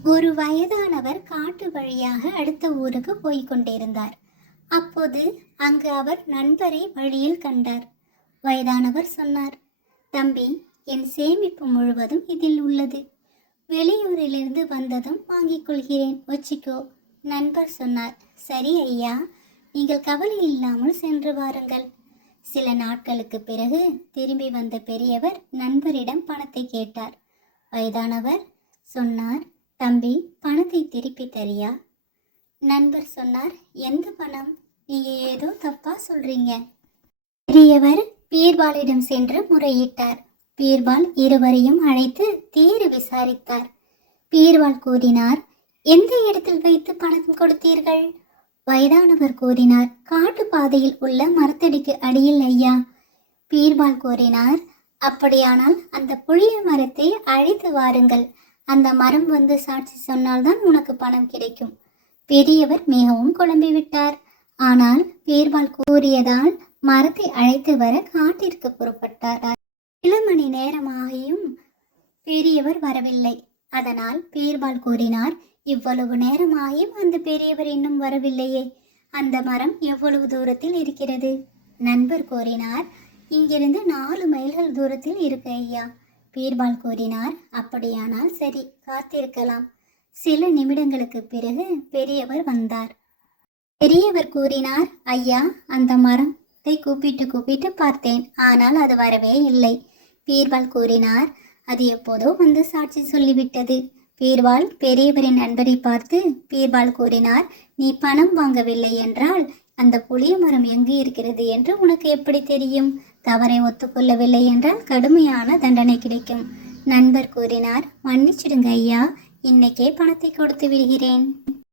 ஒரு வயதானவர் காட்டு வழியாக அடுத்த ஊருக்கு போய்கொண்டிருந்தார் அப்போது அங்கு அவர் நண்பரை வழியில் கண்டார். வயதானவர் சொன்னார் தம்பி என் சேமிப்பு முழுவதும் இதில் உள்ளது. வெளியூரிலிருந்து வந்ததும் வாங்கிக் கொள்கிறேன். வச்சிக்கோ நண்பர் சொன்னார். சரி ஐயா நீங்கள் கவலை இல்லாமல் சென்று வாருங்கள். சில நாட்களுக்கு பிறகு திரும்பி வந்த பெரியவர் நண்பரிடம் பணத்தை கேட்டார். வயதானவர் சொன்னார் தம்பி பணத்தை திருப்பி தரியா? நண்பர் சொன்னார் எந்த பணம்? நீங்க ஏதோ தப்பா சொல்றீங்க. பெரியவர் பீர்பாலிடம் சென்று முறையிட்டார். பீர்பால் இருவரையும் அழைத்து தீர விசாரித்தார். பீர்பால் கூறினார் எந்த இடத்தில் வைத்து பணம் கொடுத்தீர்கள்? வயதானவர் கூறினார் காட்டு பாதையில் உள்ள மரத்தடிக்கு அடியில் ஐயா. பீர்பால் கூறினார் அப்படியானால் அந்த புளிய மரத்தை அழைத்து வாருங்கள். அந்த மரம் வந்து சாட்சி சொன்னால்தான் உனக்கு பணம் கிடைக்கும். பெரியவர் மிகவும் குழம்பிவிட்டார். ஆனால் பேர்வால் கூறியதால் மரத்தை அழைத்து வர காட்டிற்கு புறப்பட்டார். சில மணி நேரமாகியும் பெரியவர் வரவில்லை. அதனால் பேர்வால் கூறினார் இவ்வளவு நேரமாகியும் அந்த பெரியவர் இன்னும் வரவில்லையே. அந்த மரம் எவ்வளவு தூரத்தில் இருக்கிறது? நண்பர் கூறினார் இங்கிருந்து நாலு மைல்கள் தூரத்தில் இருக்கு ஐயா. பீர்பால் கூறினார் அப்படியானால் சரி காத்திருக்கலாம். சில நிமிடங்களுக்கு பிறகு பெரியவர் வந்தார். பெரியவர் கூறினார் ஐயா அந்த மரத்தை கூப்பிட்டு கூப்பிட்டு பார்த்தேன். ஆனால் அது வரவே இல்லை. பீர்பால் கூறினார் அது எப்போதோ வந்து சாட்சி சொல்லிவிட்டது. பீர்பால் பெரியவரின் நண்பரை பார்த்து பீர்பால் கூறினார் நீ பணம் வாங்கவில்லை என்றால் அந்த புளிய மரம் எங்கு இருக்கிறது என்று உனக்கு எப்படி தெரியும்? தவறை ஒத்துக்கொள்ளவில்லை என்றால் கடுமையான தண்டனை கிடைக்கும். நண்பர் கூறினார் மன்னிச்சிடுங்க ஐயா இன்னைக்கே பணத்தை கொடுத்து விடுகிறேன்.